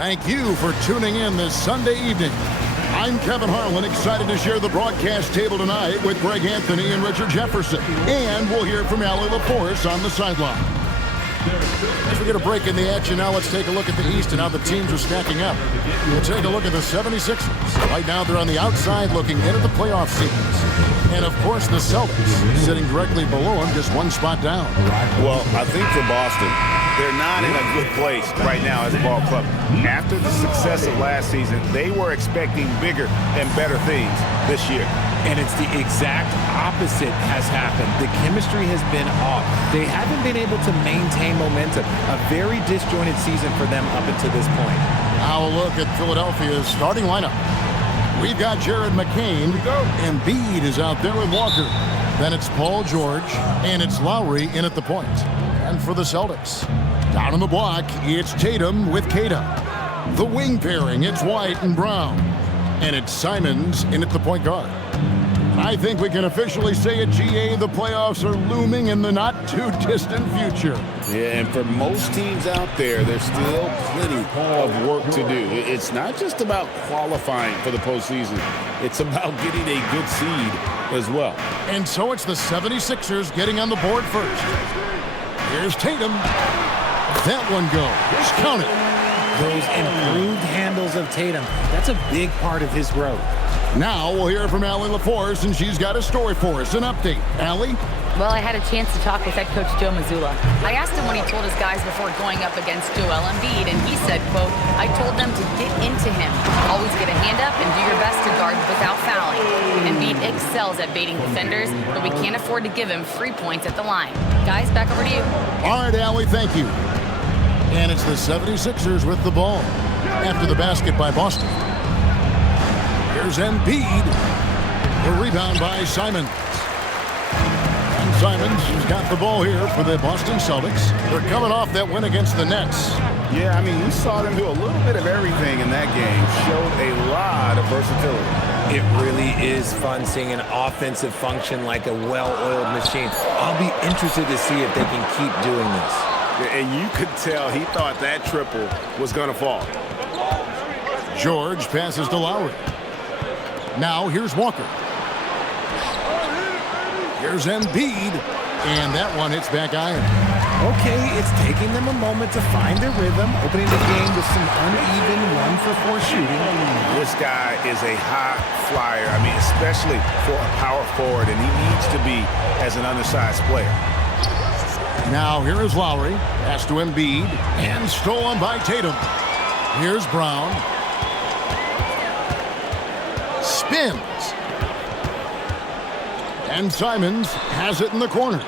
Thank you for tuning in this Sunday evening. I'm Kevin Harlan, excited to share the broadcast table tonight with Greg Anthony and Richard Jefferson. And we'll hear from Allie LaForce on the sideline. As we get a break in the action now, let's take a look at the East and how the teams are stacking up. We'll take a look at the 76ers. Right now, they're on the outside looking into the playoff series. And, of course, the Celtics sitting directly below them, just one spot down. Well, I think for Boston, they're not in a good place right now as a ball club. After the success of last season, they were expecting bigger and better things this year. And it's the exact opposite has happened. The chemistry has been off. They haven't been able to maintain momentum. A very disjointed season for them up until this point. Now a look at Philadelphia's starting lineup. We've got Jared McCain. Embiid is out there with Walker. Then it's Paul George, and it's Lowry in at the point. And for the Celtics, down on the block, it's Tatum with Kata. The wing pairing, it's White and Brown. And it's Simons in at the point guard. I think we can officially say at GA the playoffs are looming in the not-too-distant future. Yeah, and for most teams out there, there's still plenty of work to do. It's not just about qualifying for the postseason. It's about getting a good seed as well. And so it's the 76ers getting on the board first. Here's Tatum. That one goes. Count it. Those improved handles of Tatum, that's a big part of his growth. Now we'll hear from Allie LaForce, and she's got a story for us. An update. Allie? Well, I had a chance to talk with head coach Joe Mazzulla. I asked him what he told his guys before going up against Joel Embiid, and he said, quote, I told them to get into him. Always get a hand up and do your best to guard without fouling. Embiid excels at baiting defenders, but we can't afford to give him free points at the line. Guys, back over to you. All right, Allie, thank you. And it's the 76ers with the ball after the basket by Boston. Here's Embiid. The rebound by Simons. And Simons has got the ball here for the Boston Celtics. They're coming off that win against the Nets. Yeah, I mean, you saw them do a little bit of everything in that game. Showed a lot of versatility. It really is fun seeing an offensive function like a well-oiled machine. I'll be interested to see if they can keep doing this. And you could tell he thought that triple was going to fall. George passes to Lowry. Now here's Walker. Here's Embiid. And that one hits back iron. Okay, it's taking them a moment to find their rhythm, opening the game with some uneven 1-for-4 shooting. This guy is a high flyer. I mean, especially for a power forward, and he needs to be as an undersized player. Now here is Lowry. Pass to Embiid. And stolen by Tatum. Here's Brown. Spins. And Simons has it in the corner.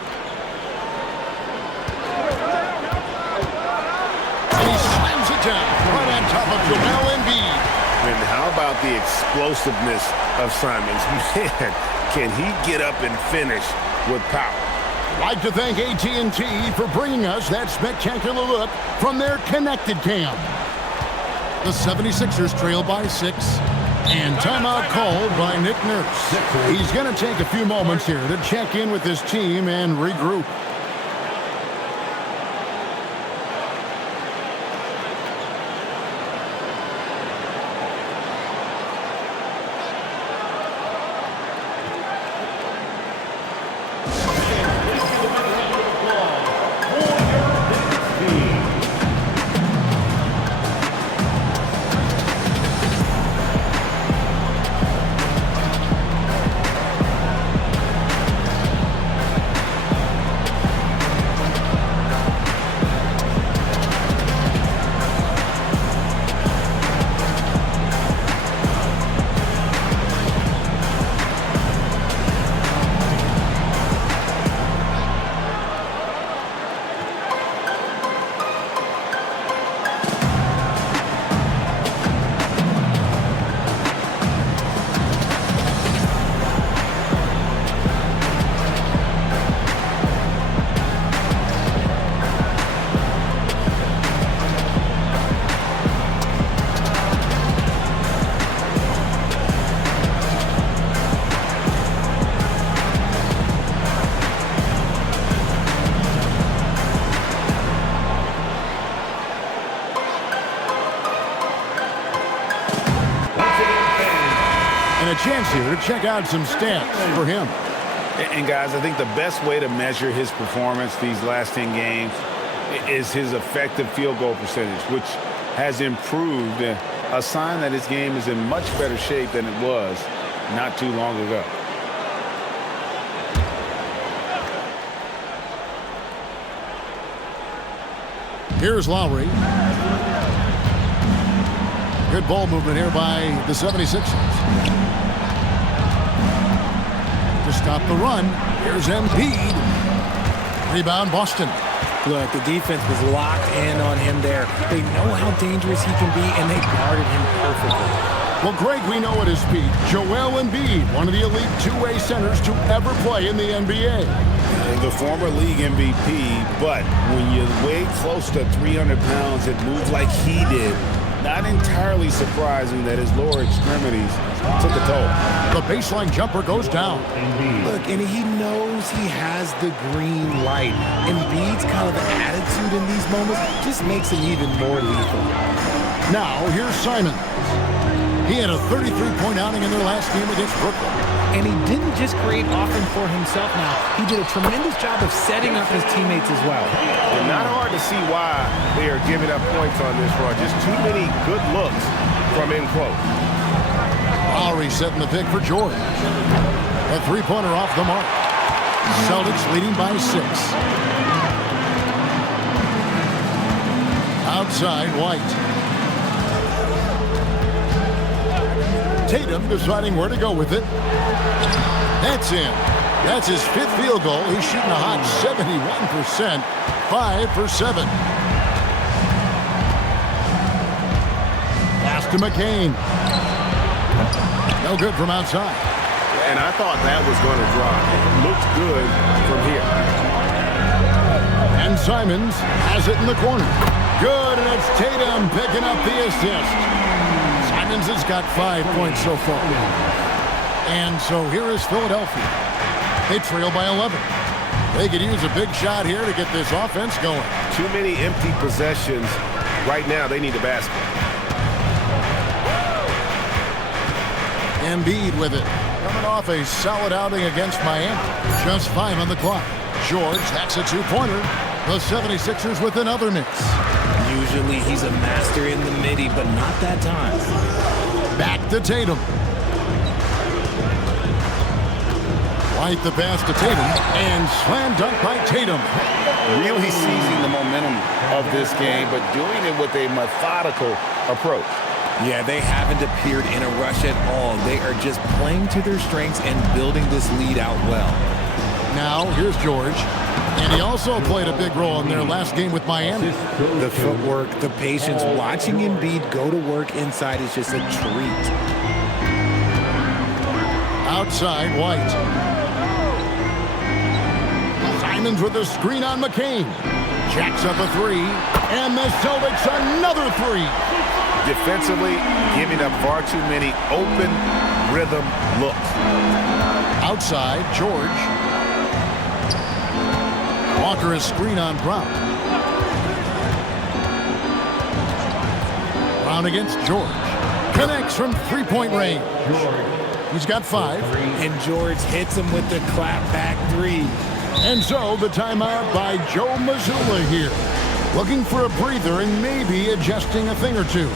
And he slams it down right on top of Joel Embiid. And how about the explosiveness of Simons? Man, can he get up and finish with power? I'd like to thank AT&T for bringing us that spectacular look from their connected cam. The 76ers trail by 6. And timeout called by Nick Nurse. He's going to take a few moments here to check in with his team and regroup. a chance here to check out some stats for him. And guys, I think the best way to measure his performance these last 10 games is his effective field goal percentage, which has improved, a sign that his game is in much better shape than it was not too long ago. Here's Lowry. Good ball movement here by the 76ers. To stop the run, here's Embiid. Rebound, Boston. Look, the defense was locked in on him there. They know how dangerous he can be, and they guarded him perfectly. Well, Greg, we know at his peak, Joel Embiid, one of the elite two-way centers to ever play in the NBA. The former league MVP, but when you weigh close to 300 pounds and move like he did, not entirely surprising that his lower extremities took a toll. The baseline jumper goes down. Look, and he knows he has the green light. Embiid's kind of attitude in these moments just makes him even more lethal. Now, here's Simon. He had a 33-point outing in their last game against Brooklyn. And he didn't just create offense for himself now. He did a tremendous job of setting up his teammates as well. And not hard to see why they are giving up points on this run. Just too many good looks from in close. Lowry setting the pick for George. A three-pointer off the mark. Celtics leading by 6. Outside, White. Tatum deciding where to go with it. That's in. That's his 5th field goal. He's shooting a hot 71%. 5 for 7. Pass to McCain. No good from outside. And I thought that was going to drop. It looked good from here. And Simons has it in the corner. Good, and it's Tatum picking up the assist. Simons has got 5 points so far. And so here is Philadelphia. They trail by 11. They could use a big shot here to get this offense going. Too many empty possessions. Right now, they need a basket. Embiid with it. Coming off a solid outing against Miami. Just 5 on the clock. George hacks a 2-pointer. The 76ers with another miss. Usually he's a master in the midi, but not that time. Back to Tatum. White the pass to Tatum, and slam dunk by Tatum. Really seizing the momentum of this game, but doing it with a methodical approach. Yeah, they haven't appeared in a rush at all. They are just playing to their strengths and building this lead out well. Now, here's George. And he also played a big role in their last game with Miami. The footwork, the patience, watching Embiid go to work inside is just a treat. Outside, White. Simons with a screen on McCain. Jacks up a 3. And the Celtics another 3. Defensively, giving up far too many open rhythm looks. Outside, George. Walker is screen on Brown. Brown against George. Connects from 3-point range. He's got 5. And George hits him with the clap back 3. And so the timeout by Joe Mazzulla here. Looking for a breather and maybe adjusting a thing or two.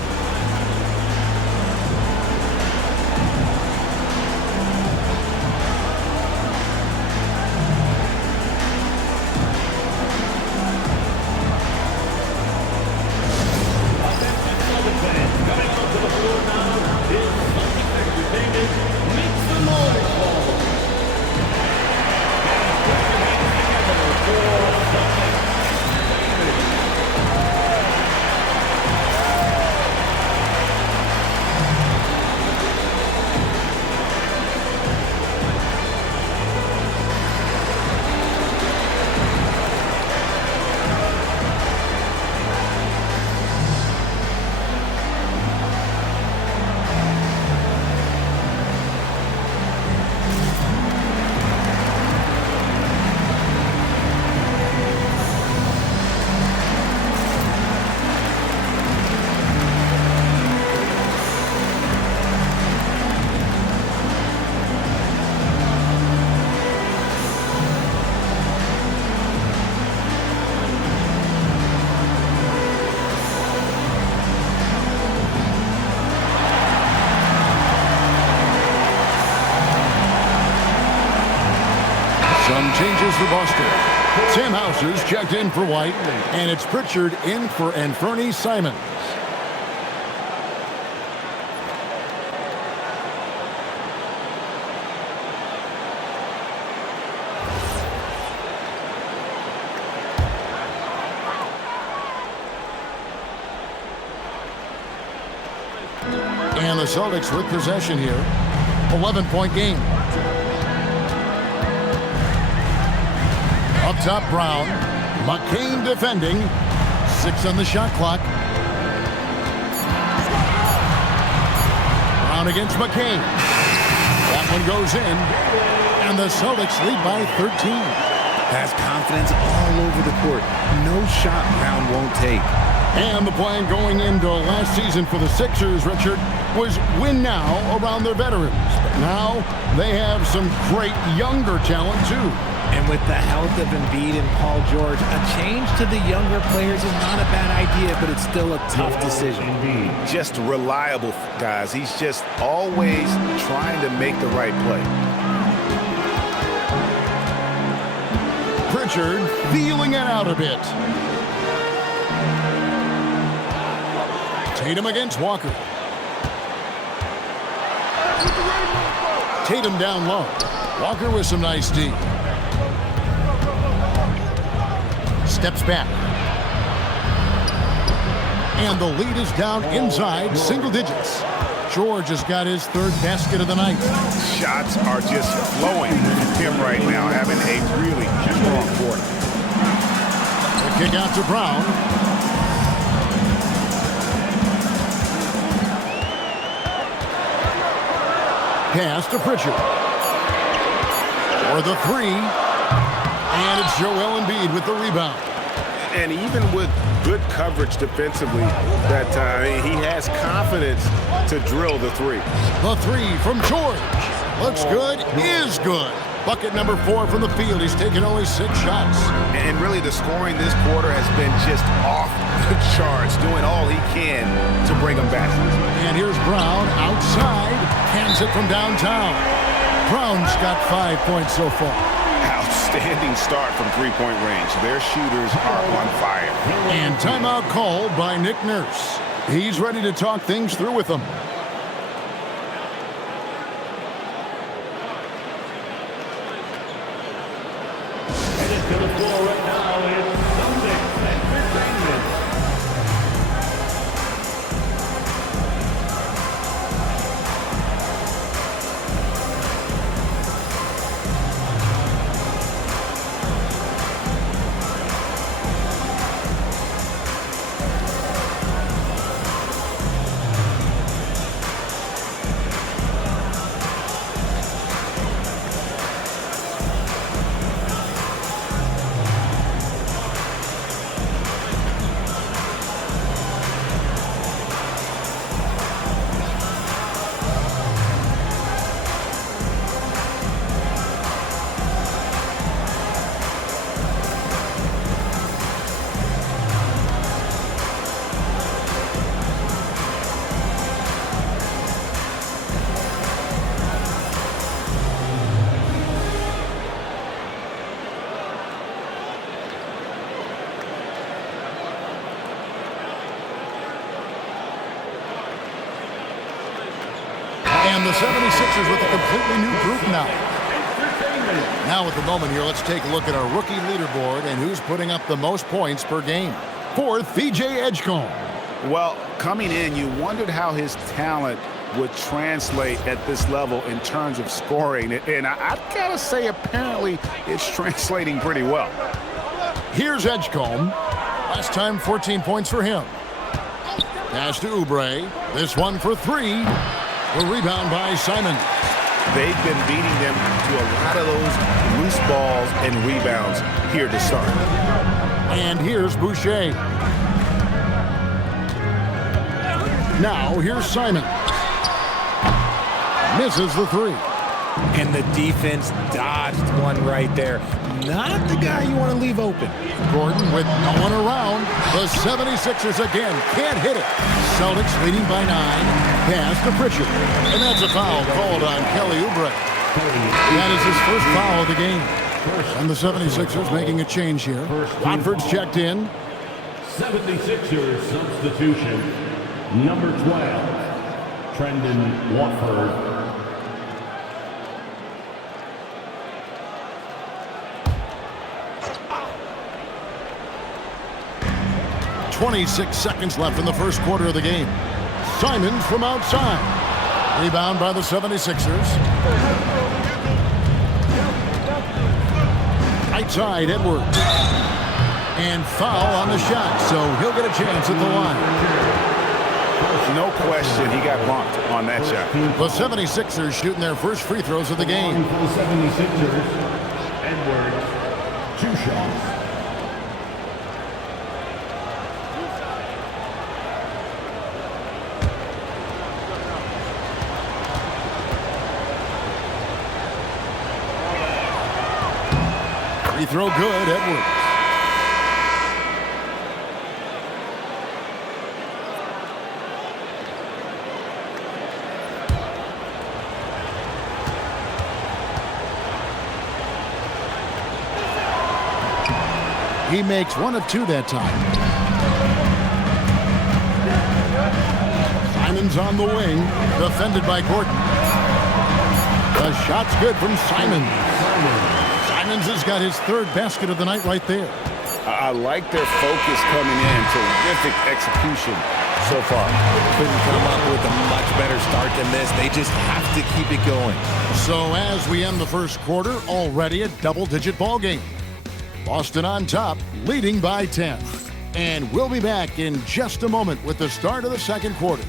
Tatum changes for Boston. Sam Hauser's checked in for White, and it's Pritchard in for Anferny Simons. And the Celtics with possession here. 11-point game. Up top, Brown. McCain defending. 6 on the shot clock. Brown against McCain. That one goes in. And the Celtics lead by 13. Has confidence all over the court. No shot Brown won't take. And the plan going into last season for the Sixers, Richard, was win now around their veterans. But now they have some great younger talent, too. And with the health of Embiid and Paul George, a change to the younger players is not a bad idea, but it's still a tough decision. Just reliable, guys. He's just always trying to make the right play. Pritchard feeling it out a bit. Tatum against Walker. Tatum down low. Walker with some nice D. Steps back. And the lead is down inside single digits. George has got his 3rd basket of the night. Shots are just flowing from him right now, having a really strong quarter. The kick out to Brown. Pass to Pritchard. For the 3. And it's Joel Embiid with the rebound. And even with good coverage defensively that time, he has confidence to drill the 3. The 3 from George. Looks good, is good. Bucket number 4 from the field. He's taken only 6 shots. And really the scoring this quarter has been just off the charts, doing all he can to bring them back. And here's Brown outside. Hands it from downtown. Brown's got 5 points so far. Outstanding start from three-point range. Their shooters are on fire. And timeout called by Nick Nurse. He's ready to talk things through with them. To the floor right now is Celtics Entertainment. And the 76ers with a completely new group now. Now at the moment here, let's take a look at our rookie leaderboard and who's putting up the most points per game. 4th, VJ Edgecombe. Well, coming in, you wondered how his talent would translate at this level in terms of scoring. And I've got to say, apparently, it's translating pretty well. Here's Edgecombe. Last time, 14 points for him. Pass to Oubre. This one for 3. The rebound by Simon. They've been beating them to a lot of those loose balls and rebounds here to start. And here's Boucher. Now here's Simon. Misses the 3. And the defense dodged one right there. Not the guy you want to leave open. Gordon with no one around. The 76ers again can't hit it. Celtics leading by 9. Pass to Pritchard. And that's a foul called on Kelly Oubre. That is his first foul of the game. And the 76ers making a change here. Watford's checked in. 76ers substitution, number 12, Trendon Watford. 26 seconds left in the first quarter of the game. Simons from outside. Rebound by the 76ers. Right side, Edwards. And foul on the shot, so he'll get a chance at the line. No question, he got bumped on that shot. The 76ers shooting their first free throws of the game. For the 76ers, Edwards, 2 shots. Free throw good, Edwards. He makes 1 of 2 that time. Simons on the wing, defended by Gordon. The shot's good from Simons. Simons has got his 3rd basket of the night right there. I like their focus coming in. Terrific execution so far. Couldn't come up with a much better start than this. They just have to keep it going. So as we end the first quarter, already a double-digit ball game. Boston on top, leading by 10. And we'll be back in just a moment with the start of the second quarter.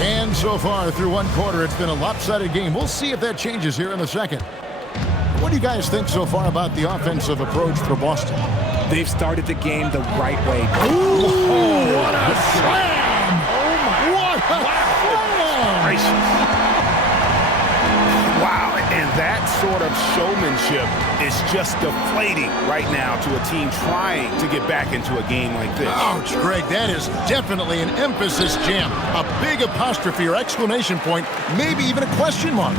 And so far through one quarter, it's been a lopsided game. We'll see if that changes here in the second. What do you guys think so far about the offensive approach for Boston? They've started the game the right way. Ooh, what a slam! Oh my! What a slam! Gracious. Wow, and that sort of showmanship is just deflating right now to a team trying to get back into a game like this. Ouch, Greg, that is definitely an emphasis jam. A big apostrophe or exclamation point, maybe even a question mark.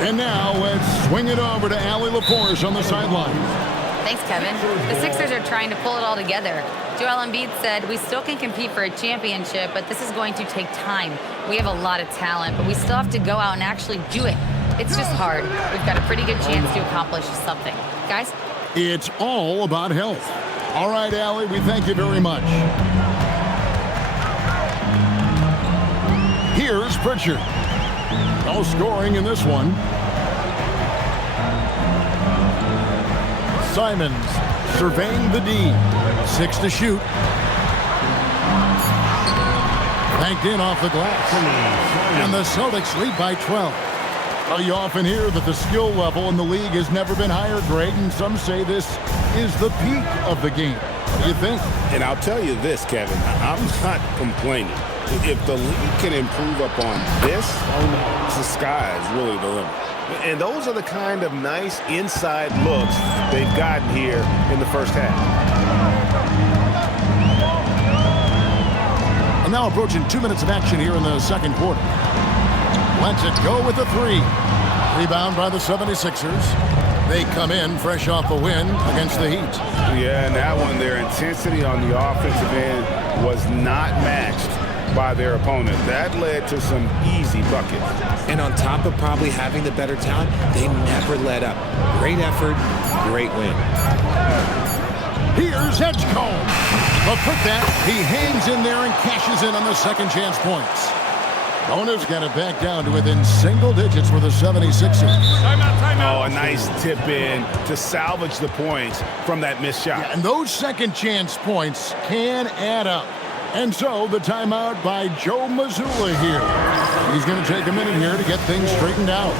And now let's swing it over to Allie LaForce on the sideline. Thanks, Kevin. The Sixers are trying to pull it all together. Joel Embiid said, we still can compete for a championship, but this is going to take time. We have a lot of talent, but we still have to go out and actually do it. It's just hard. We've got a pretty good chance to accomplish something. Guys? It's all about health. All right, Allie, we thank you very much. Here's Pritchard. No scoring in this one. Simons surveying the D. 6 to shoot. Banked in off the glass. And the Celtics lead by 12. Well, you often hear that the skill level in the league has never been higher, Greg, and some say this is the peak of the game. What do you think? And I'll tell you this, Kevin, I'm not complaining. If the league can improve upon this, the sky is really the limit. And those are the kind of nice inside looks they've gotten here in the first half. And now approaching 2 minutes of action here in the second quarter. Lets it go with a 3. Rebound by the 76ers. They come in fresh off a win against the Heat. Yeah, and that one, their intensity on the offensive end was not matched by their opponent. That led to some easy buckets. And on top of probably having the better talent, they never let up. Great effort, great win. Here's Edgecombe. But put that, he hangs in there and cashes in on the second chance points. Bonus got it back down to within single digits for the 76ers. Oh, a nice tip in to salvage the points from that missed shot. Yeah, and those second chance points can add up. And so the timeout by Joe Mazzulla here. He's going to take a minute here to get things straightened out.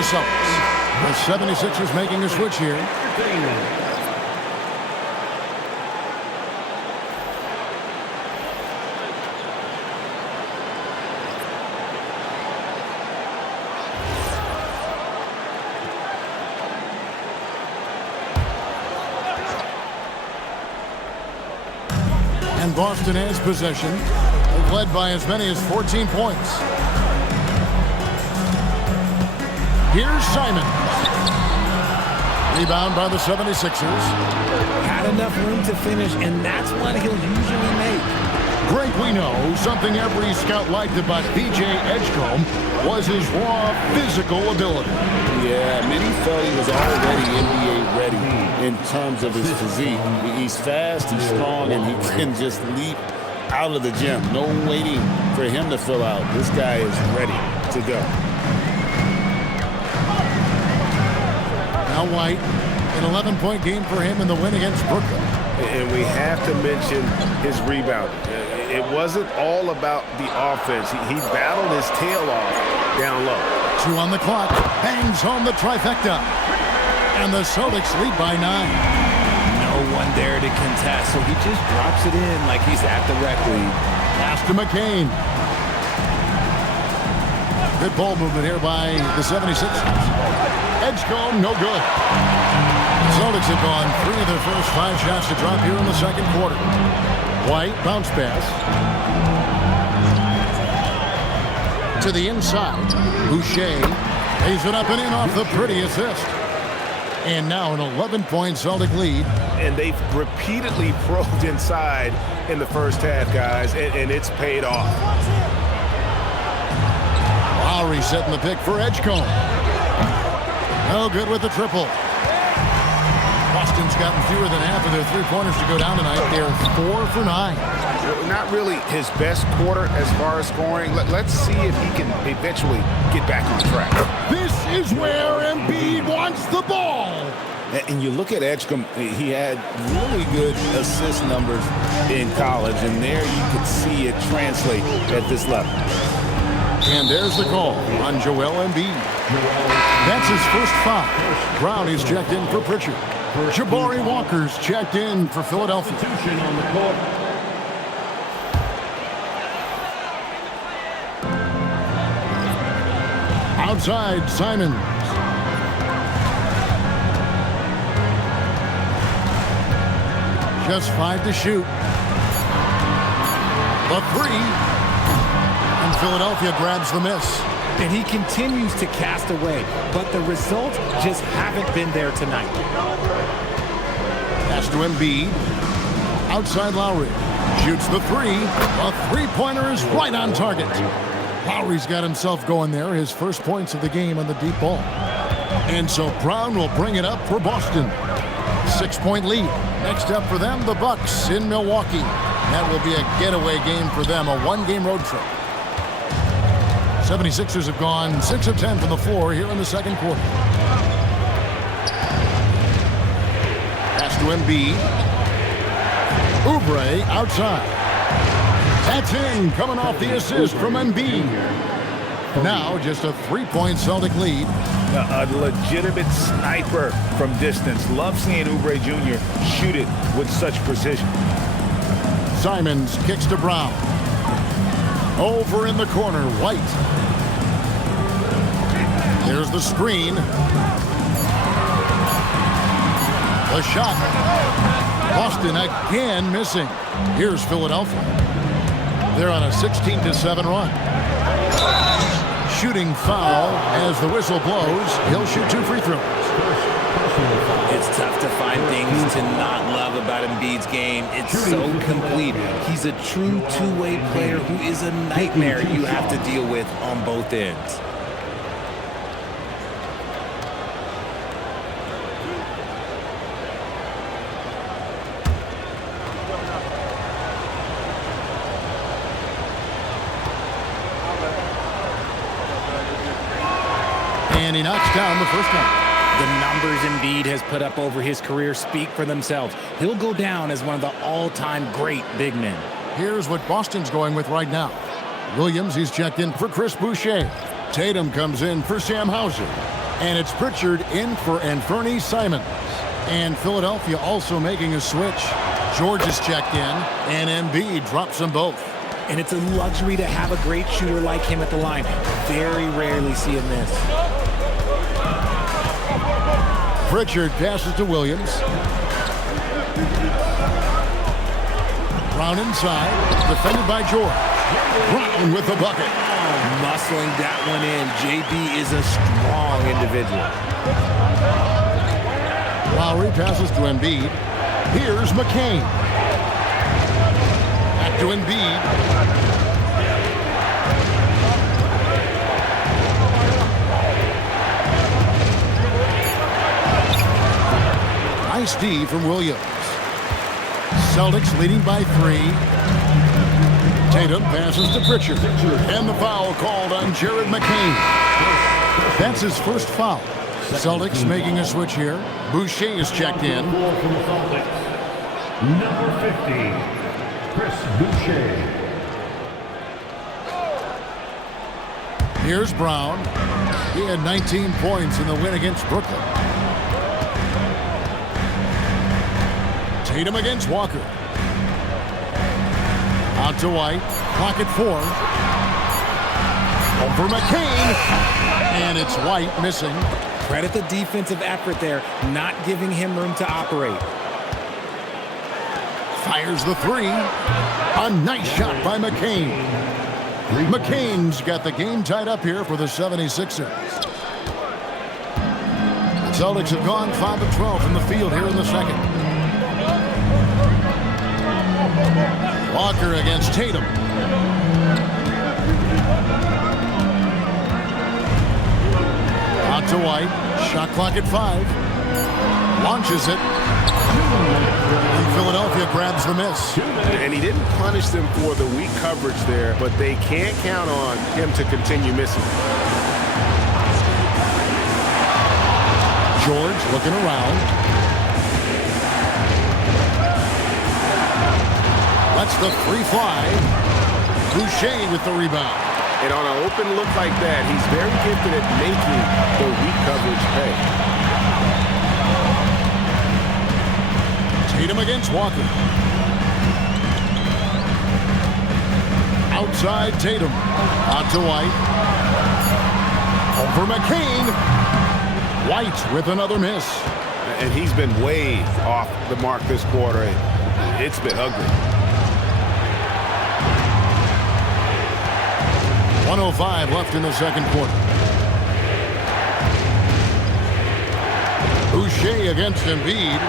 the Celtics. The 76ers making a switch here. And Boston has possession. They've led by as many as 14 points. Here's Simon. Rebound by the 76ers. Had enough room to finish, and that's what he'll usually make. Great, we know. Something every scout liked about B.J. Edgecombe was his raw physical ability. Yeah, many felt he was already NBA ready in terms of his physique. He's fast, he's strong, and he can just leap out of the gym. No waiting for him to fill out. This guy is ready to go. Now White, an 11-point game for him in the win against Brooklyn. And we have to mention his rebound. It wasn't all about the offense. He battled his tail off down low. 2 on the clock. Bangs home the trifecta. And the Celtics lead by 9. No one there to contest, so he just drops it in like he's at the rec league. Pass to McCain. Good ball movement here by the 76ers. Edgecombe, no good. The Celtics have gone 3 of their first 5 shots to drop here in the second quarter. White, bounce pass. To the inside. Boucher lays it up and in off the pretty assist. And now an 11-point Celtic lead. And they've repeatedly probed inside in the first half, guys, and it's paid off. Lowry setting the pick for Edgecombe. No good with the triple. Boston's gotten fewer than half of their three-pointers to go down tonight. They're 4 for 9. Not really his best quarter as far as scoring. Let's see if he can eventually get back on track. This is where Embiid wants the ball. And you look at Edgecombe, he had really good assist numbers in college, and there you could see it translate at this level. And there's the call on Joel Embiid. That's his first foul. Brown is checked in for Pritchard. Jabari Walker's checked in for Philadelphia. On the court. Outside, Simons. Just 5 to shoot. The 3. And Philadelphia grabs the miss. And he continues to cast away, but the results just haven't been there tonight. Pass to Embiid. Outside Lowry. Shoots the 3. A three-pointer is right on target. Lowry's got himself going there. His first points of the game on the deep ball. And so Brown will bring it up for Boston. 6-point lead. Next up for them, the Bucks in Milwaukee. That will be a getaway game for them, a one-game road trip. 76ers have gone 6 of 10 from the floor here in the second quarter. Pass to Embiid. Oubre outside. That's in, coming off the assist from Embiid. Now just a 3-point Celtic lead. A legitimate sniper from distance. Love seeing Oubre Jr. shoot it with such precision. Simons kicks to Brown. Over in the corner, White. There's the screen. The shot. Boston again missing. Here's Philadelphia. They're on a 16-7 run. Shooting foul as the whistle blows. He'll shoot 2 free throws. It's tough to find things to not love about Embiid's game. It's so complete. He's a true two-way player who is a nightmare you have to deal with on both ends. And he knocks down the first one. The numbers Embiid has put up over his career speak for themselves. He'll go down as one of the all-time great big men. Here's what Boston's going with right now. Williams, he's checked in for Chris Boucher. Tatum comes in for Sam Hauser. And it's Pritchard in for Anfernee Simons. And Philadelphia also making a switch. George is checked in, and Embiid drops them both. And it's a luxury to have a great shooter like him at the line. Very rarely see him miss. Pritchard passes to Williams. Brown inside, defended by George. Brown with the bucket. Muscling that one in. JB is a strong individual. Lowry passes to Embiid. Here's McCain. Back to Embiid. Nice D from Williams. Celtics leading by 3. Tatum passes to Pritchard. And the foul called on Jared McCain. That's his first foul. Celtics making a switch here. Boucher is checked in. From the Celtics, number 50, Chris Boucher. Here's Brown. He had 19 points in the win against Brooklyn. Tatum against Walker. Out to White. Clock at 4. Over McCain. And it's White missing. Credit the defensive effort there, not giving him room to operate. Fires the 3. A nice shot by McCain. McCain's got the game tied up here for the 76ers. The Celtics have gone 5 of 12 from the field here in the second. Walker against Tatum. Out to White. Shot clock at 5. Launches it. And Philadelphia grabs the miss. And he didn't punish them for the weak coverage there, but they can't count on him to continue missing. George looking around. Lets the 3 fly. Boucher with the rebound. And on an open look like that, he's very gifted at making the weak coverage pay. Tatum against Walker. Outside Tatum. Out to White. Over McCain. White with another miss. And he's been way off the mark this quarter. It's been ugly. 1:05 left in the second quarter. Boucher against Embiid.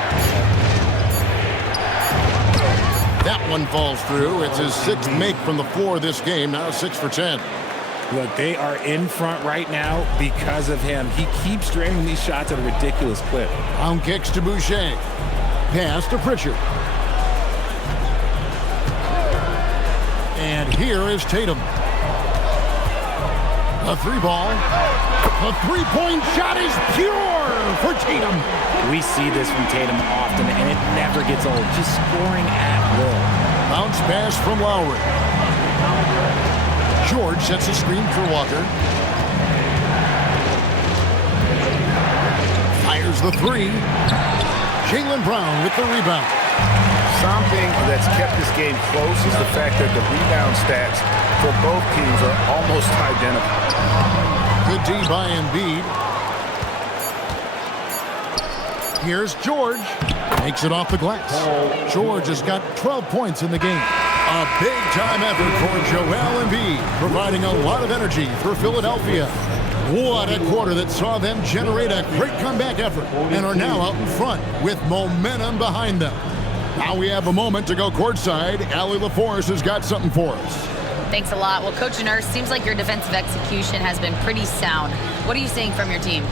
That one falls through. It's his 6th make from the floor this game. Now 6 for 10. Look, they are in front right now because of him. He keeps draining these shots at a ridiculous clip. Pound kicks to Boucher. Pass to Pritchard. And here is Tatum. A 3-ball. The 3-point shot is pure for Tatum. We see this from Tatum often, and it never gets old. Just scoring at will. Bounce pass from Lowry. George sets a screen for Walker. Fires the 3. Jaylen Brown with the rebound. Something that's kept this game close is the fact that the rebound stats for both teams are almost identical. Good D by Embiid. Here's George. Makes it off the glass. George has got 12 points in the game. A big-time effort for Joel Embiid, providing a lot of energy for Philadelphia. What a quarter that saw them generate a great comeback effort and are now out in front with momentum behind them. Now we have a moment to go courtside. Allie LaForce has got something for us. Thanks a lot. Well, Coach Nurse, seems like your defensive execution has been pretty sound. What are you seeing from your team?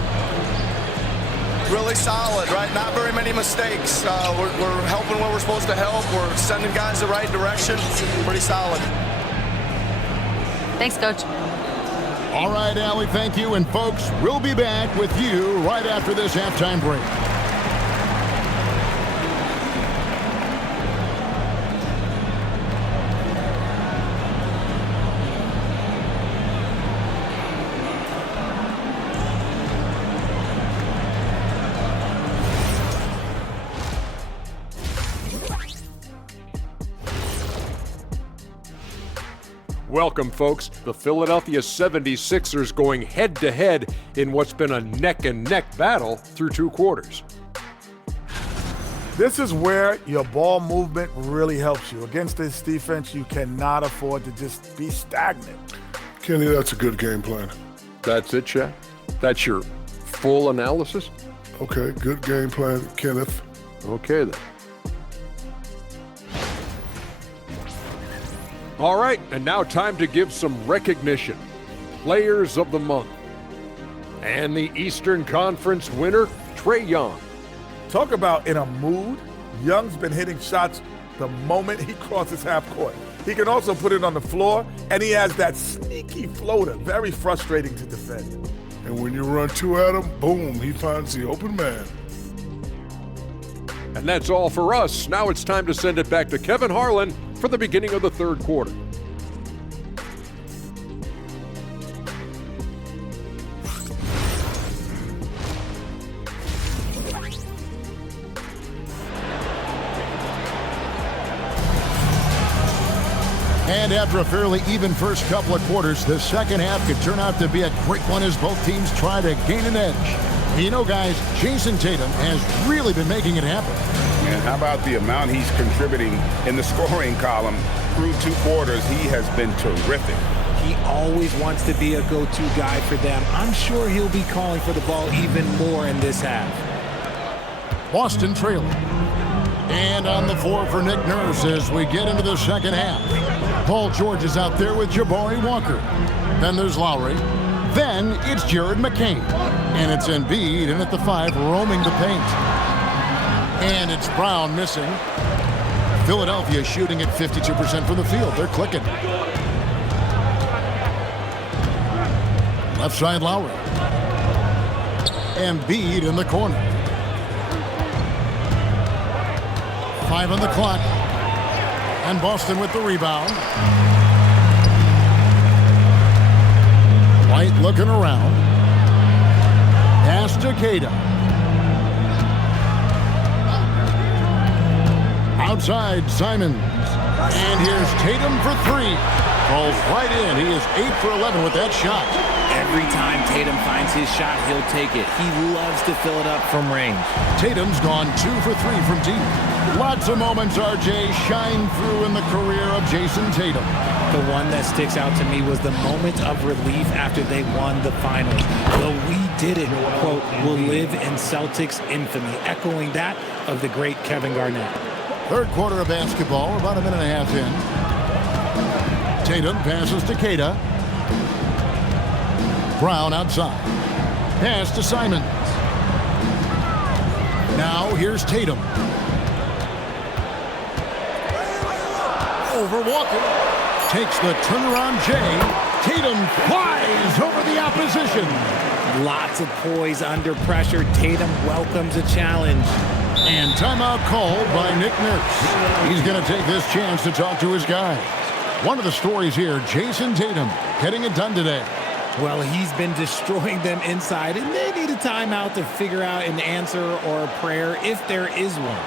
Really solid, right? Not very many mistakes. We're helping where we're supposed to help. We're sending guys the right direction. Pretty solid. Thanks, Coach. All right, Allie, thank you. And, folks, we'll be back with you right after this halftime break. Welcome, folks. The Philadelphia 76ers going head-to-head in what's been a neck-and-neck battle through 2 quarters. This is where your ball movement really helps you. Against this defense, you cannot afford to just be stagnant. Kenny, that's a good game plan. That's it, Shaq? That's your full analysis? Okay, good game plan, Kenneth. Okay, then. All right, and now time to give some recognition. Players of the Month. And the Eastern Conference winner, Trae Young. Talk about in a mood. Young's been hitting shots the moment he crosses half court. He can also put it on the floor, and he has that sneaky floater. Very frustrating to defend. And when you run 2 at him, boom, he finds the open man. And that's all for us. Now it's time to send it back to Kevin Harlan for the beginning of the 3rd quarter. And after a fairly even first couple of quarters, the second half could turn out to be a quick one as both teams try to gain an edge. You know, guys, Jayson Tatum has really been making it happen. And how about the amount he's contributing in the scoring column? Through 2 quarters, he has been terrific. He always wants to be a go-to guy for them. I'm sure he'll be calling for the ball even more in this half. Boston trailing. And on the floor for Nick Nurse as we get into the second half. Paul George is out there with Jabari Walker. Then there's Lowry. Then it's Jared McCain. And it's Embiid in at the 5, roaming the paint. And it's Brown missing. Philadelphia shooting at 52% from the field. They're clicking. Left side Lowry. Embiid in the corner. 5 on the clock. And Boston with the rebound. White looking around. Pass to Tatum. Outside Simons. And here's Tatum for 3. Falls right in. He is 8 for 11 with that shot. Every time Tatum finds his shot, he'll take it. He loves to fill it up from range. Tatum's gone 2 for 3 from deep. Lots of moments, RJ, shine through in the career of Jayson Tatum. The one that sticks out to me was the moment of relief after they won the finals. The "we did it" quote will live in Celtics infamy, echoing that of the great Kevin Garnett. 3rd quarter of basketball, about a minute and a half in. Tatum passes to Keita. Brown outside. Pass to Simons. Now here's Tatum. Over Walker. Takes the turnaround J. Tatum flies over the opposition. Lots of poise under pressure. Tatum welcomes a challenge. And timeout called by Nick Nurse. He's going to take this chance to talk to his guys. One of the stories here, Jayson Tatum getting it done today. Well, he's been destroying them inside, and they need a timeout to figure out an answer or a prayer if there is one.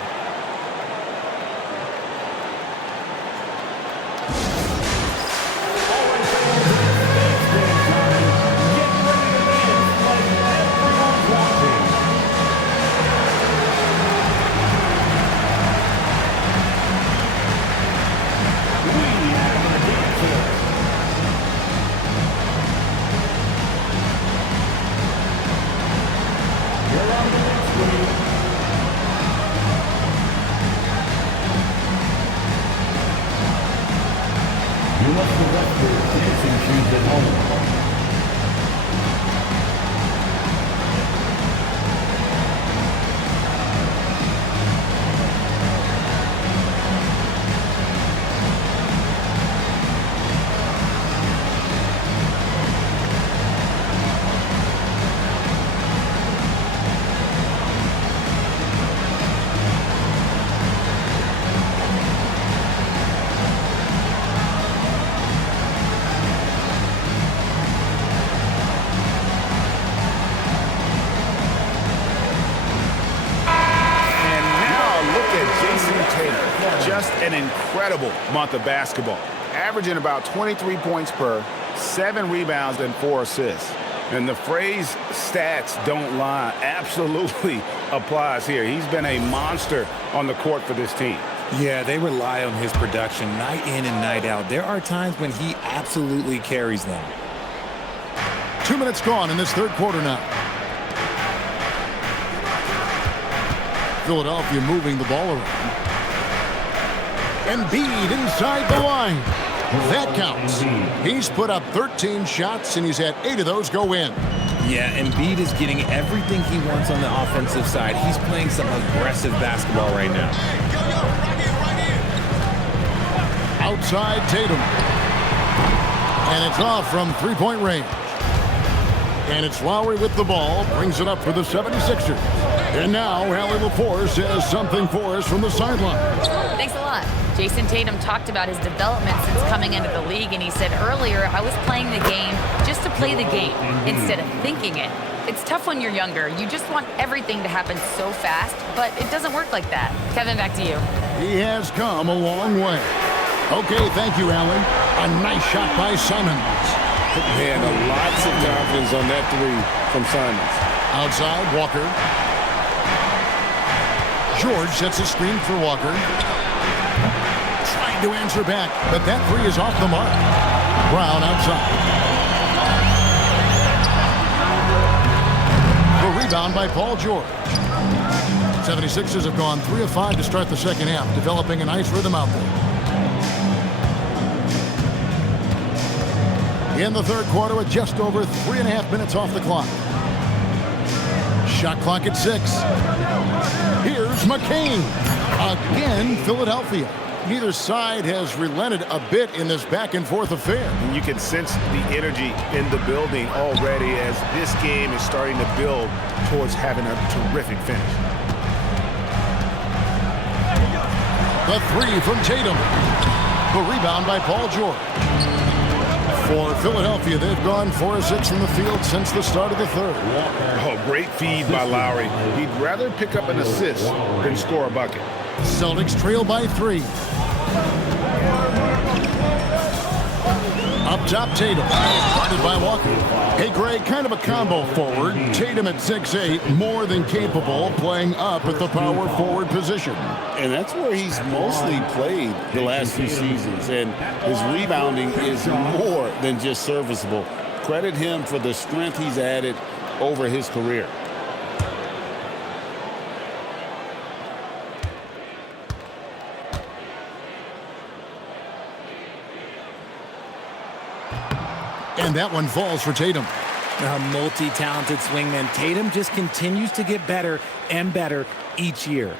Just an incredible month of basketball. averaging about 23 points per, 7 rebounds, and 4 assists. And the phrase stats don't lie absolutely applies here. He's been a monster on the court for this team. Yeah, they rely on his production night in and night out. There are times when he absolutely carries them. 2 minutes gone in this third quarter now. Philadelphia moving the ball around. Embiid inside the line. That counts. He's put up 13 shots, and he's had 8 of those go in. Yeah, Embiid is getting everything he wants on the offensive side. He's playing some aggressive basketball right now. Outside Tatum. And it's off from three-point range. And it's Lowry with the ball, brings it up for the 76ers. And now Allie LaForce has something for us from the sideline. Thanks a lot. Jayson Tatum talked about his development since coming into the league, and he said earlier, I was playing the game just to play the game instead of thinking it. It's tough when you're younger. You just want everything to happen so fast, but it doesn't work like that. Kevin, back to you. He has come a long way. Okay, thank you, Allen. A nice shot by Simons. Man, lots of confidence on that three from Simons. Outside, Walker. George sets a screen for Walker. Trying to answer back, but that three is off the mark. Brown outside. The rebound by Paul George. 76ers have gone 3 of 5 to start the second half, developing a nice rhythm out there. In the third quarter with just over 3.5 minutes off the clock. Shot clock at 6. Here's McCain. Again, Philadelphia. Neither side has relented a bit in this back-and-forth affair. And you can sense the energy in the building already as this game is starting to build towards having a terrific finish. The three from Tatum. The rebound by Paul George. For Philadelphia, they've gone 4 of 6 from the field since the start of the third. Oh, great feed by Lowry. He'd rather pick up an assist than score a bucket. Celtics trail by 3. Up top, Tatum. Guarded by Walker. Hey, Greg, kind of a combo forward. Tatum at 6'8", more than capable, playing up at the power forward position. And that's where he's mostly played the last few seasons. And his rebounding is more than just serviceable. Credit him for the strength he's added over his career. And that one falls for Tatum. A multi-talented swingman. Tatum just continues to get better and better each year.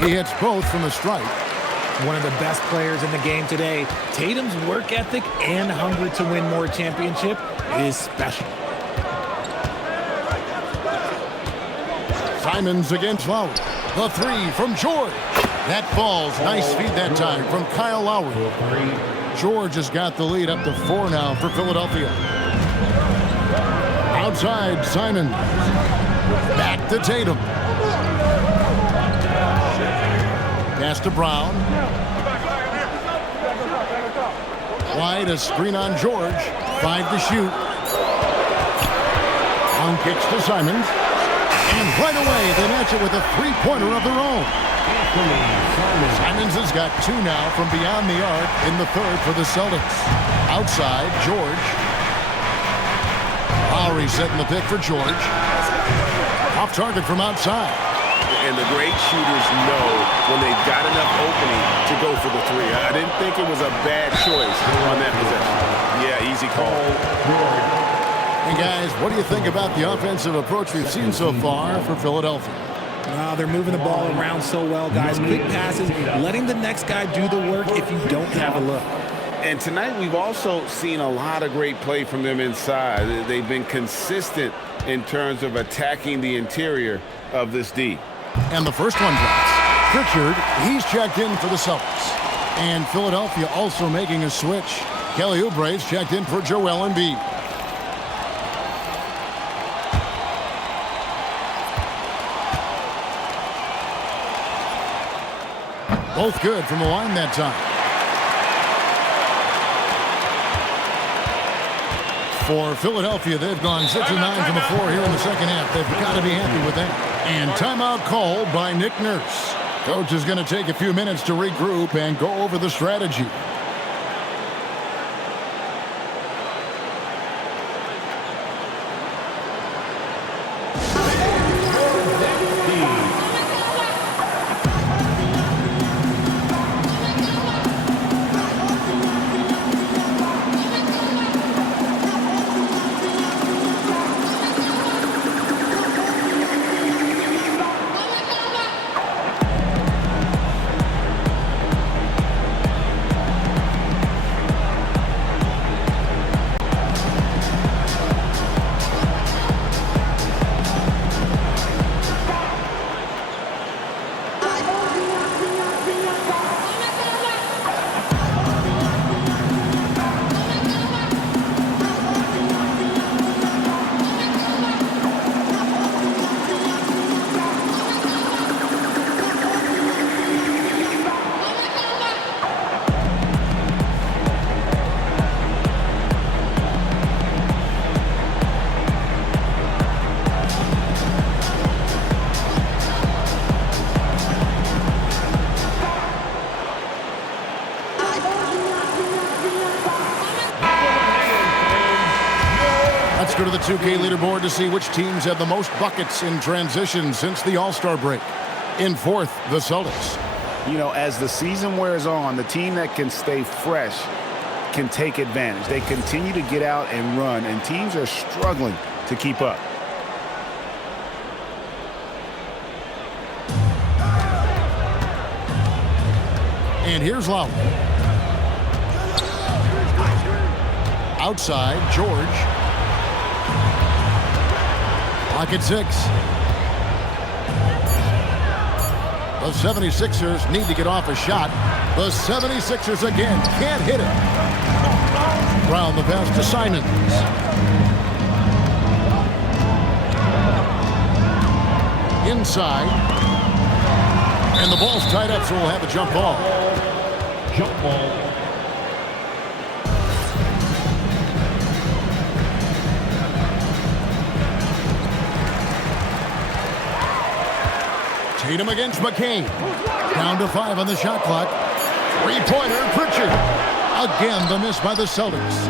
He hits both from the stripe. One of the best players in the game today. Tatum's work ethic and hunger to win more championship is special. Simons against Lowry. The three from George. That falls. Nice feed that time from Kyle Lowry. George has got the lead up to 4 now for Philadelphia. Outside, Simons. Back to Tatum. Pass to Brown. Wide, a screen on George. 5 to shoot. On kicks to Simons. And right away, they match it with a three-pointer of their own. Simons has got 2 now from beyond the arc in the third for the Celtics. Outside, George. Lowry setting the pick for George. Off target from outside. And the great shooters know when they've got enough opening to go for the three. I didn't think it was a bad choice on that possession. Yeah, easy call. Hey guys, what do you think about the offensive approach we've seen so far for Philadelphia? They're moving the ball around so well, guys. Quick passes, letting the next guy do the work if you don't have a look. And tonight we've also seen a lot of great play from them inside. They've been consistent in terms of attacking the interior of this D. And the first one drops. Pritchard, he's checked in for the Celtics. And Philadelphia also making a switch. Kelly Oubre's checked in for Joel Embiid. Both good from the line that time. For Philadelphia, they've gone 6 of 9 from the floor here in the second half. They've got to be happy with that. And timeout called by Nick Nurse. Coach is going to take a few minutes to regroup and go over the strategy. Let's go to the 2K leaderboard to see which teams have the most buckets in transition since the All-Star break. In fourth, the Celtics. You know, as the season wears on, the team that can stay fresh can take advantage. They continue to get out and run, and teams are struggling to keep up. And here's Lowry. Outside, George. Lock at 6. The 76ers need to get off a shot. The 76ers again can't hit it. Brown the pass to Simons. Inside. And the ball's tied up, so we'll have a jump ball. Jump ball. Tatum against McCain. Down to 5 on the shot clock. Three-pointer, Pritchard. Again, the miss by the Celtics.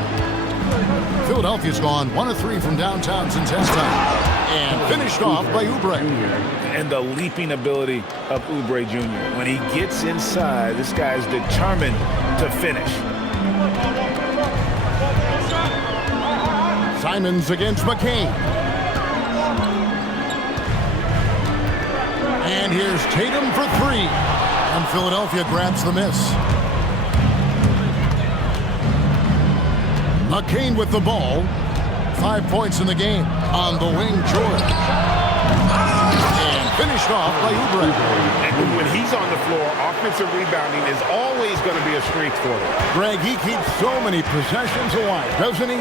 Philadelphia's gone 1 of 3 from downtown since halftime. And finished off by Oubre. And the leaping ability of Oubre Jr. When he gets inside, this guy's determined to finish. Simons against McCain. And here's Tatum for 3. And Philadelphia grabs the miss. McCain with the ball. 5 points in the game. On the wing, George. And finished off by Oubre. And when he's on the floor, offensive rebounding is always going to be a strength for him. Greg, he keeps so many possessions alive, doesn't he?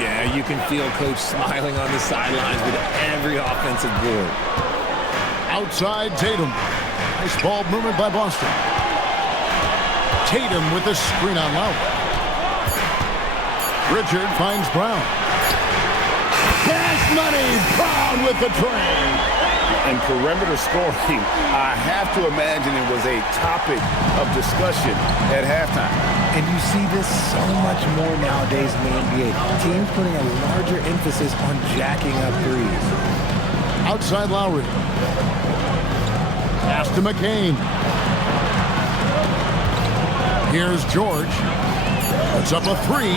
Yeah, you can feel Coach smiling on the sidelines with every offensive board. Outside Tatum. Nice ball movement by Boston. Tatum with the screen on Lowry. Richard finds Brown. Cash money, Brown with the train. And perimeter scoring, I have to imagine it was a topic of discussion at halftime. And you see this so much more nowadays in the NBA. Teams putting a larger emphasis on jacking up threes. Outside Lowry. Pass to McCain. Here's George. Puts up a 3.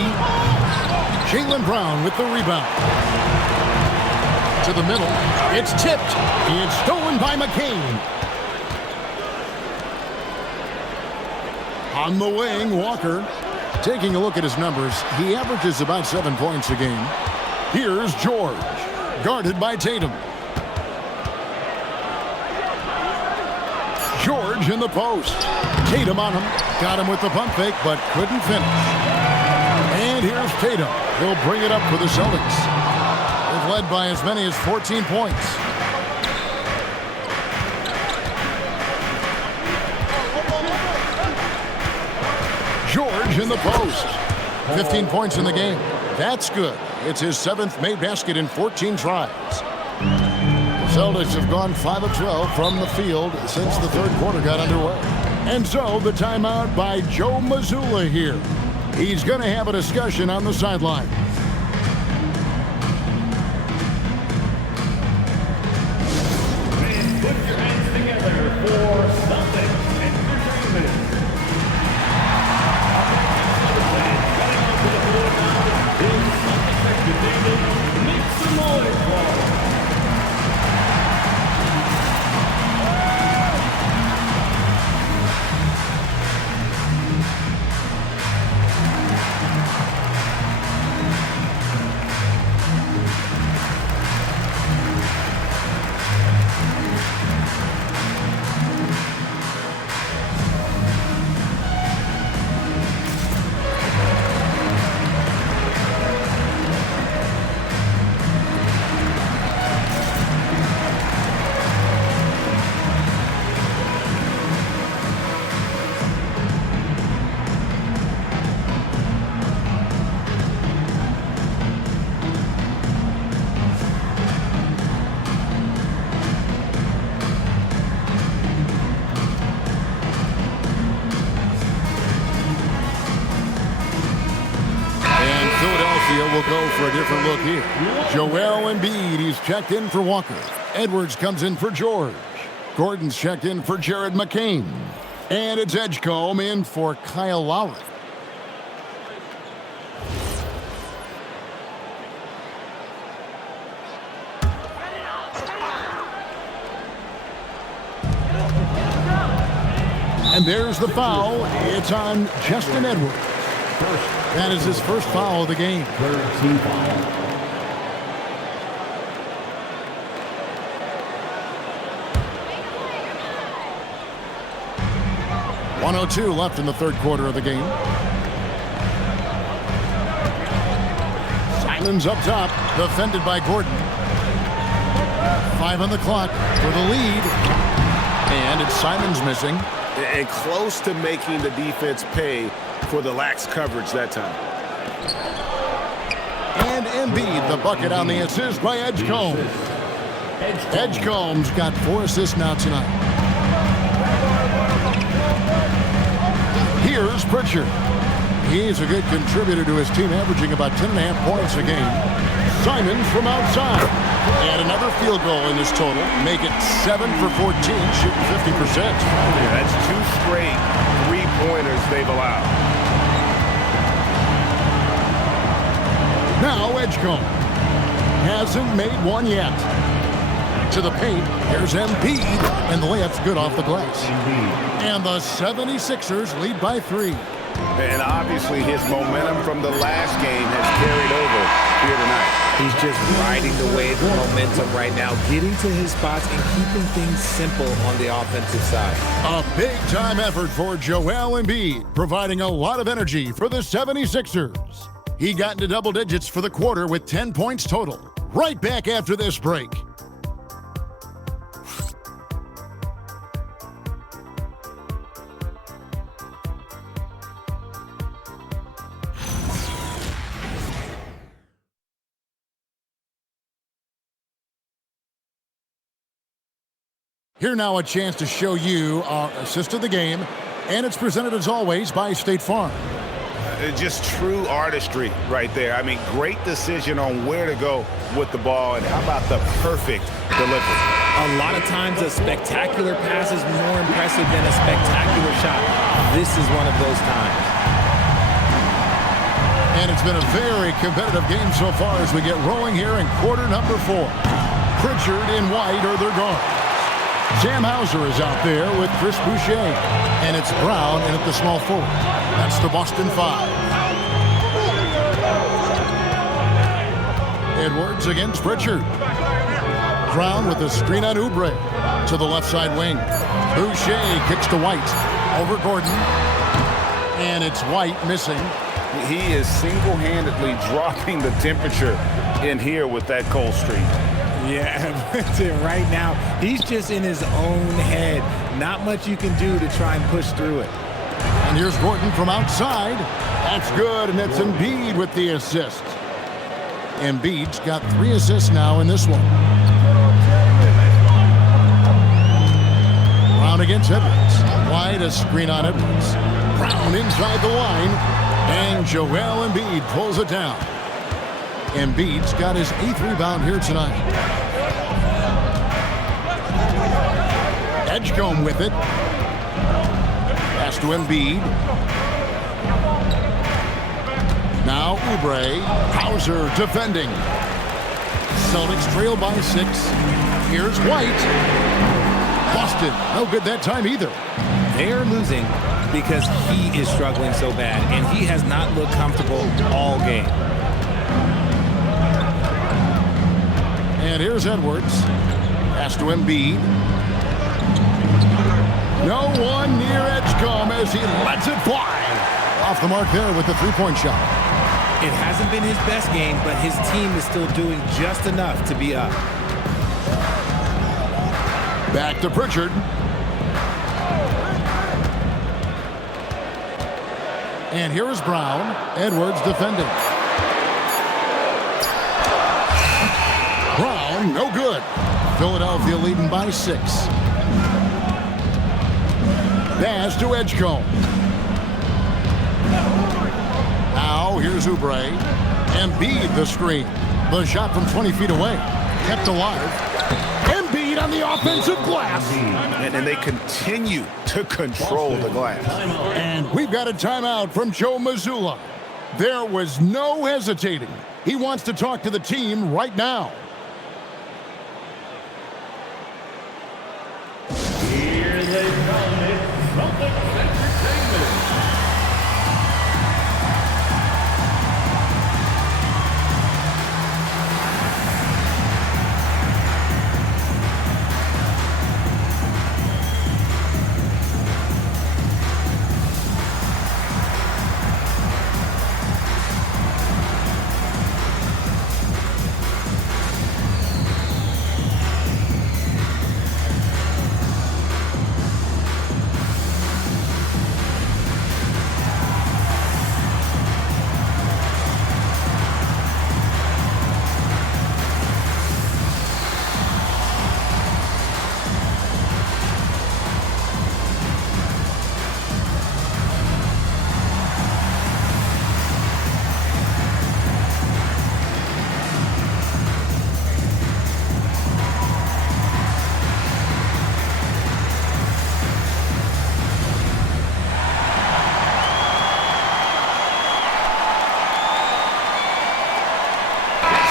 Jaylen Brown with the rebound. To the middle. It's tipped. It's stolen by McCain. On the wing, Walker. Taking a look at his numbers, he averages about 7 points a game. Here's George. Guarded by Tatum. George in the post. Tatum on him. Got him with the pump fake, but couldn't finish. And here's Tatum. He'll bring it up for the Celtics. They've led by as many as 14 points. George in the post. 15 points in the game. That's good. It's his 7th made basket in 14 tries. The Celtics have gone 5 of 12 from the field since the third quarter got underway. And so the timeout by Joe Mazzulla here. He's going to have a discussion on the sideline. Put your hands together for Celtics Entertainment. Getting onto the floor now is Celtics David. Make some noise for him. Will go for a different look here. Joel Embiid, he's checked in for Walker. Edwards comes in for George. Gordon's checked in for Jared McCain. And it's Edgecombe in for Kyle Lowry. And there's the foul. It's on Justin Edwards. That is his first foul of the game. Third team foul. .102 left in the third quarter of the game. Simon's up top, defended by Gordon. 5 on the clock for the lead. And it's Simon's missing. And close to making the defense pay for the lax coverage that time. And Embiid, the bucket on the assist by Edgecombe. Edgecombe's got 4 assists now tonight. Here's Pritchard. He's a good contributor to his team, averaging about 10.5 points a game. Simon from outside. And another field goal in this total. Make it 7 for 14, shooting 50%. Yeah, that's 2 straight three-pointers they've allowed. Now Edgecombe hasn't made one yet. To the paint, here's Embiid, and the layup's good off the glass. And the 76ers lead by 3. And obviously his momentum from the last game has carried over here tonight. He's just riding the wave of momentum right now, getting to his spots and keeping things simple on the offensive side. A big-time effort for Joel Embiid, providing a lot of energy for the 76ers. He got into double digits for the quarter with 10 points total. Right back after this break. Here now a chance to show you our assist of the game, and it's presented as always by State Farm. Just true artistry right there. I mean, great decision on where to go with the ball, and how about the perfect delivery? A lot of times a spectacular pass is more impressive than a spectacular shot. This is one of those times. And it's been a very competitive game so far as we get rolling here in quarter number 4. Pritchard and White are their guards. Sam Hauser is out there with Chris Boucher. And it's Brown in at the small forward. That's the Boston 5. Edwards against Pritchard. Brown with a screen on Oubre to the left side wing. Boucher kicks to White. Over Gordon. And it's White missing. He is single-handedly dropping the temperature in here with that cold streak. Yeah, right now, he's just in his own head. Not much you can do to try and push through it. And here's Gordon from outside. That's good, and it's Embiid with the assist. Embiid's got 3 assists now in this one. Brown against Edwards. Wide, a screen on Edwards. Brown inside the line, and Joel Embiid pulls it down. Embiid's got his 8th rebound here tonight. Edgecombe with it. Pass to Embiid. Now Oubre. Hauser defending. Celtics trail by 6. Here's White. Busted. No good that time either. They're losing because he is struggling so bad, and he has not looked comfortable all game. And here's Edwards. Pass to Embiid. No one near Edgecombe as he lets it fly. Off the mark there with the 3-point shot. It hasn't been his best game, but his team is still doing just enough to be up. Back to Pritchard. And here is Brown. Edwards defending. Brown, no good. Philadelphia leading by 6. Pass to Edgecombe. Now here's Oubre. Embiid the screen. The shot from 20 feet away. Kept alive. Embiid on the offensive glass. And they continue to control the glass. And we've got a timeout from Joe Mazzulla. There was no hesitating. He wants to talk to the team right now. Here they come. It's Celtics Entertainment.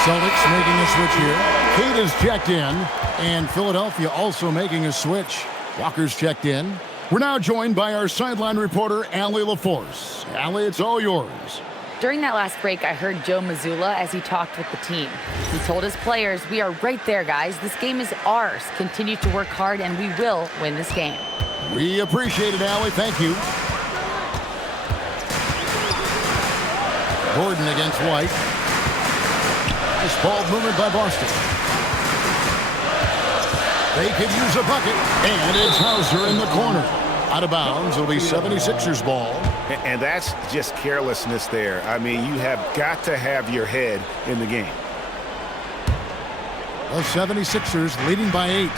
Celtics making a switch here. Kate is checked in, and Philadelphia also making a switch. Walker's checked in. We're now joined by our sideline reporter, Allie LaForce. Allie, it's all yours. During that last break, I heard Joe Mazzulla as he talked with the team. He told his players, "We are right there, guys. This game is ours. Continue to work hard, and we will win this game." We appreciate it, Allie. Thank you. Gordon against White. Nice ball movement by Boston. They could use a bucket, and it's Hauser in the corner. Out of bounds, it'll be 76ers ball. And that's just carelessness there. I mean, you have got to have your head in the game. The 76ers leading by 8.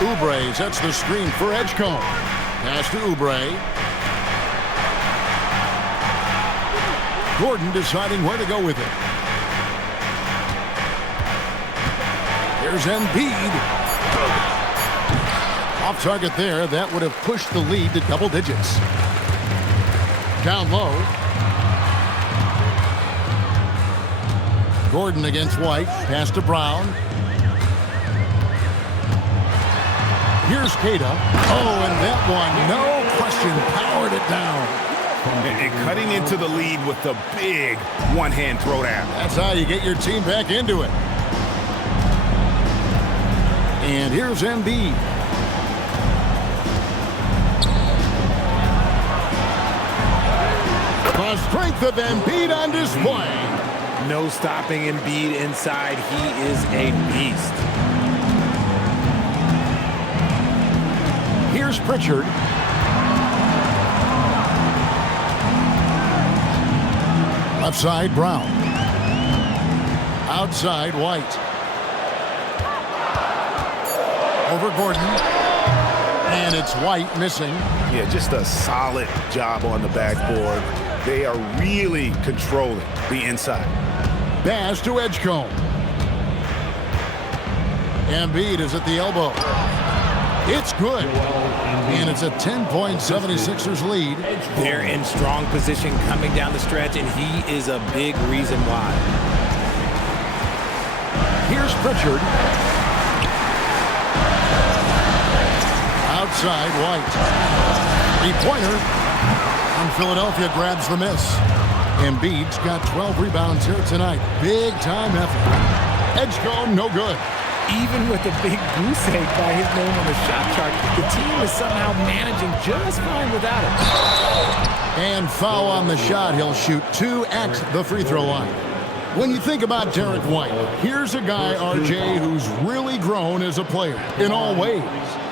Oubre sets the screen for Edgecombe. Pass to Oubre. Gordon deciding where to go with it. Here's Embiid. Off target there. That would have pushed the lead to double digits. Down low. Gordon against White. Pass to Brown. Here's Kata. Oh, and that one, no question, powered it down. And cutting into the lead with the big one-hand throwdown. That's how you get your team back into it. And here's Embiid. The strength of Embiid on display. No stopping Embiid inside. He is a beast. Here's Pritchard. Left side, Brown. Outside, White. Over Gordon. And it's White missing. Yeah, just a solid job on the backboard. They are really controlling the inside. Pass to Edgecombe. Embiid is at the elbow. It's good. And it's a 10-point 76ers lead. They're in strong position coming down the stretch, and he is a big reason why. Here's Pritchard. Outside, White. Three-pointer. And Philadelphia grabs the miss. Embiid's got 12 rebounds here tonight. Big-time effort. Edgecombe, no good. Even with a big goose egg by his name on the shot chart, the team is somehow managing just fine without him. And foul on the shot. He'll shoot 2 at the free throw line. When you think about Derek White, here's a guy, RJ, who's really grown as a player in all ways.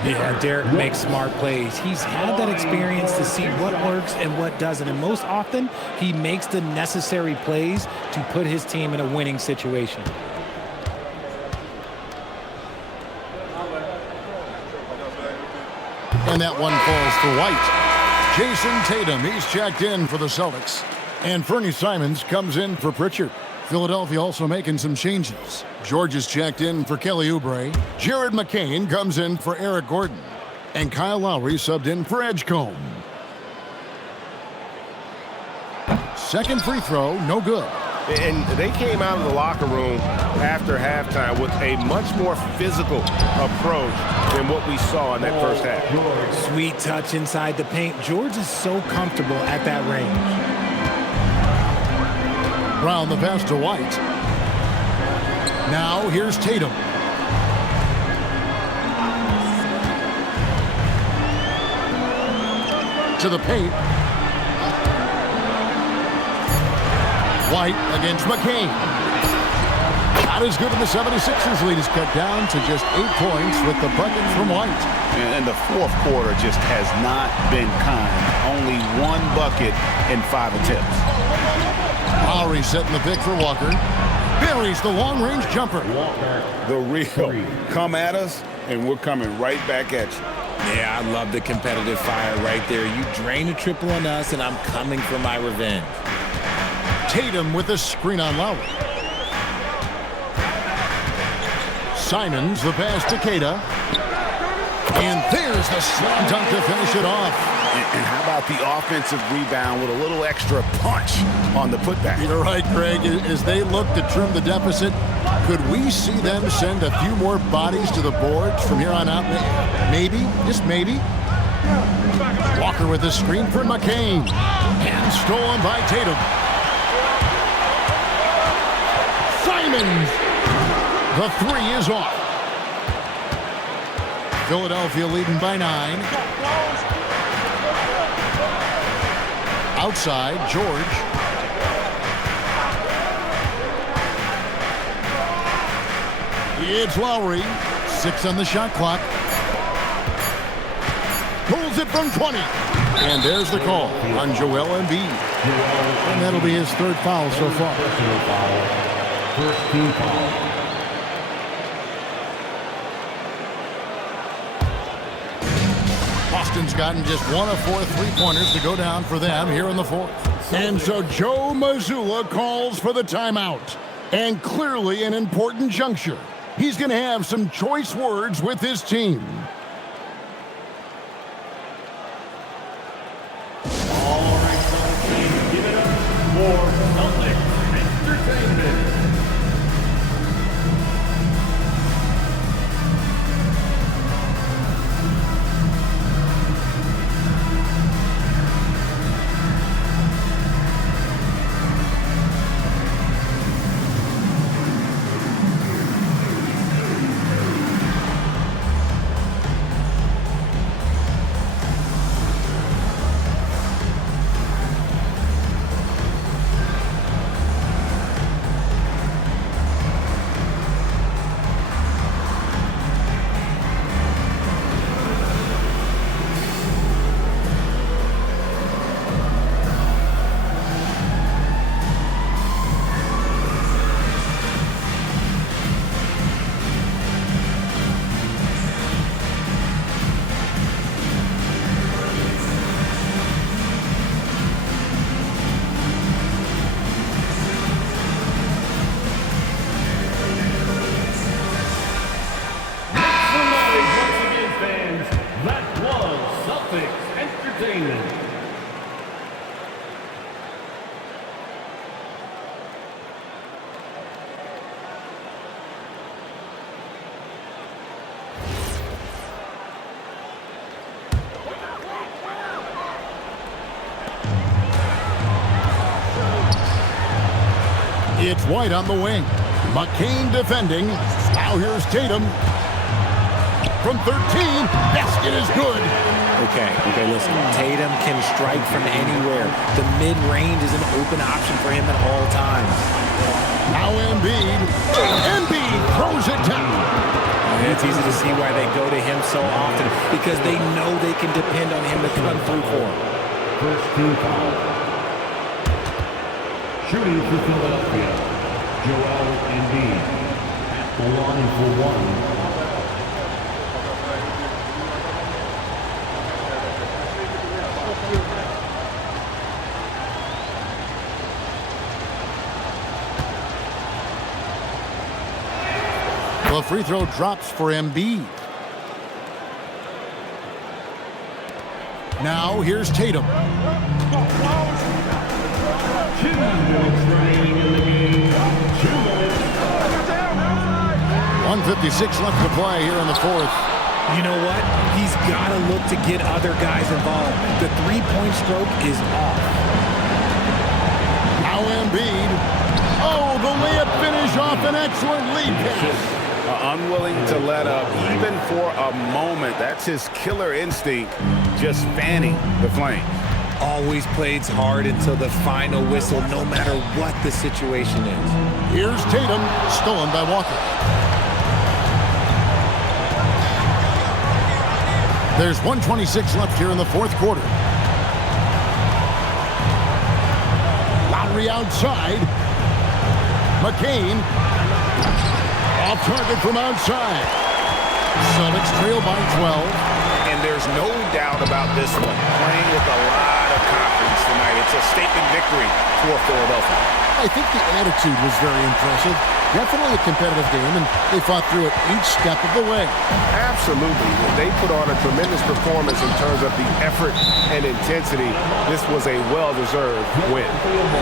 Yeah, Derek makes smart plays. He's had that experience to see what works and what doesn't. And most often, he makes the necessary plays to put his team in a winning situation. And that one falls for White. Jayson Tatum, he's checked in for the Celtics. And Fernie Simons comes in for Pritchard. Philadelphia also making some changes. George is checked in for Kelly Oubre. Jared McCain comes in for Eric Gordon. And Kyle Lowry subbed in for Edgecombe. Second free throw, no good. And they came out of the locker room after halftime with a much more physical approach than what we saw in that first half. Sweet touch inside the paint. George is so comfortable at that range. Brown the pass to White. Now here's Tatum. To the paint. White against McCain. Not as good, and the 76ers lead is cut down to just 8 points with the bucket from White. And the fourth quarter just has not been kind. Only 1 bucket in 5 attempts. Lowry setting the pick for Walker. Buries the long-range jumper. The real come at us, and we're coming right back at you. Yeah, I love the competitive fire right there. You drain a triple on us, and I'm coming for my revenge. Tatum with a screen on Lowry. Simons, the pass to Keita. And there's the slam dunk to finish it off. And how about the offensive rebound with a little extra punch on the putback? You're right, Greg. As they look to trim the deficit, could we see them send a few more bodies to the boards from here on out? Maybe, just maybe. Walker with the screen for McCain. And stolen by Tatum. Simons. The 3 is off. Philadelphia leading by 9. Outside, George. It's Lowry. 6 on the shot clock. Pulls it from 20. And there's the call on Joel Embiid. And that'll be his 3rd foul so far. First team foul. Boston's gotten just 1 of 4 3-pointers to go down for them here in the 4th. And so Joe Mazzulla calls for the timeout. And clearly an important juncture. He's going to have some choice words with his team. All right, Celtics, give it up for Celtics Entertainment. Entertainment. It's White on the wing. McCain defending. Now here's Tatum. From 13, basket is good. Okay, listen. Tatum can strike from anywhere. The mid-range is an open option for him at all times. Now Embiid. Embiid throws it down. And it's easy to see why they go to him so often, because they know they can depend on him to come through for them. First team foul. Shooting for Philadelphia, Joel Embiid at the line for one. The free throw drops for Embiid. Now here's Tatum. 2 minutes remaining in the game. 2 minutes. 1:56 left to play here in the fourth. You know what? He's got to look to get other guys involved. The three-point stroke is off. Now Embiid. Oh, the layup finish off an excellent lead pass. Unwilling to let up even for a moment. That's his killer instinct, just fanning the flame. Always plays hard until the final whistle, no matter what the situation is. Here's Tatum, stolen by Walker. There's 1:26 left here in the fourth quarter. Lowry outside. McCain. Off target from outside. Celtics trail by 12. And there's no doubt about this one. Playing with a lot of confidence tonight. It's a statement victory for Philadelphia. I think the attitude was very impressive. Definitely a competitive game, and they fought through it each step of the way. Absolutely. They put on a tremendous performance in terms of the effort and intensity. This was a well-deserved win.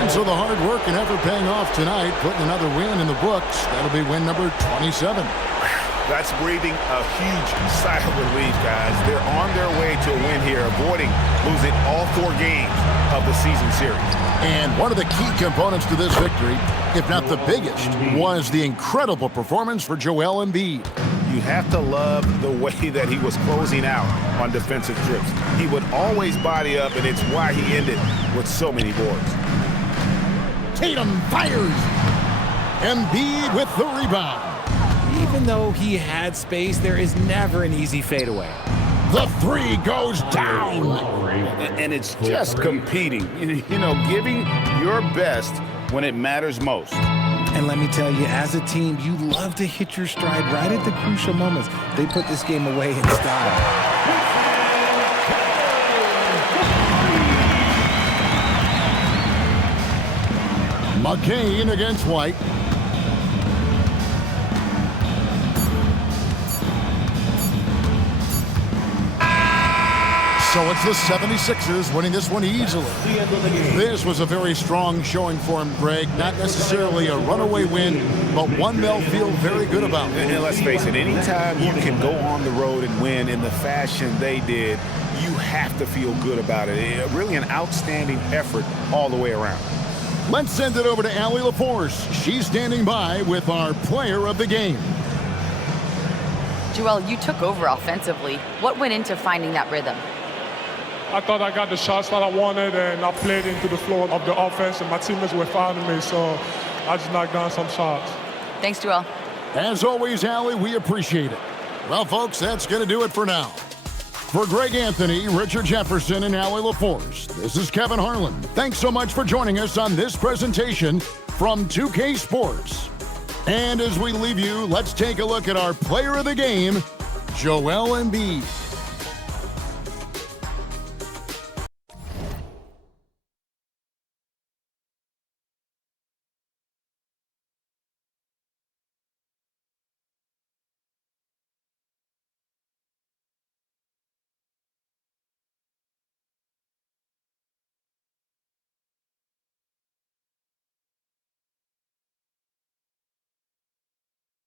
And so the hard work and effort paying off tonight, putting another win in the books. That'll be win number 27. That's breathing a huge sigh of relief, guys. They're on their way to a win here, avoiding losing all 4 games of the season series. And one of the key components to this victory, if not the biggest, was the incredible performance for Joel Embiid. You have to love the way that he was closing out on defensive trips. He would always body up, and it's why he ended with so many boards. Tatum fires. Embiid with the rebound. Even though he had space, there is never an easy fadeaway. The three goes down. And it's just competing, you know, giving your best when it matters most. And let me tell you, as a team, you love to hit your stride right at the crucial moments. They put this game away in style. McCain against White. So it's the 76ers winning this one easily. This was a very strong showing for him, Greg. Not necessarily a runaway win, but one they'll feel very good about. And let's face it, anytime you can go on the road and win in the fashion they did, you have to feel good about it. Really an outstanding effort all the way around. Let's send it over to Allie LaForce. She's standing by with our player of the game. Joel, you took over offensively. What went into finding that rhythm? I thought I got the shots that I wanted, and I played into the flow of the offense, and my teammates were fouling me, so I just knocked down some shots. Thanks, Joel. As always, Allie, we appreciate it. Well, folks, that's going to do it for now. For Greg Anthony, Richard Jefferson, and Allie LaForce, this is Kevin Harlan. Thanks so much for joining us on this presentation from 2K Sports. And as we leave you, let's take a look at our player of the game, Joel Embiid.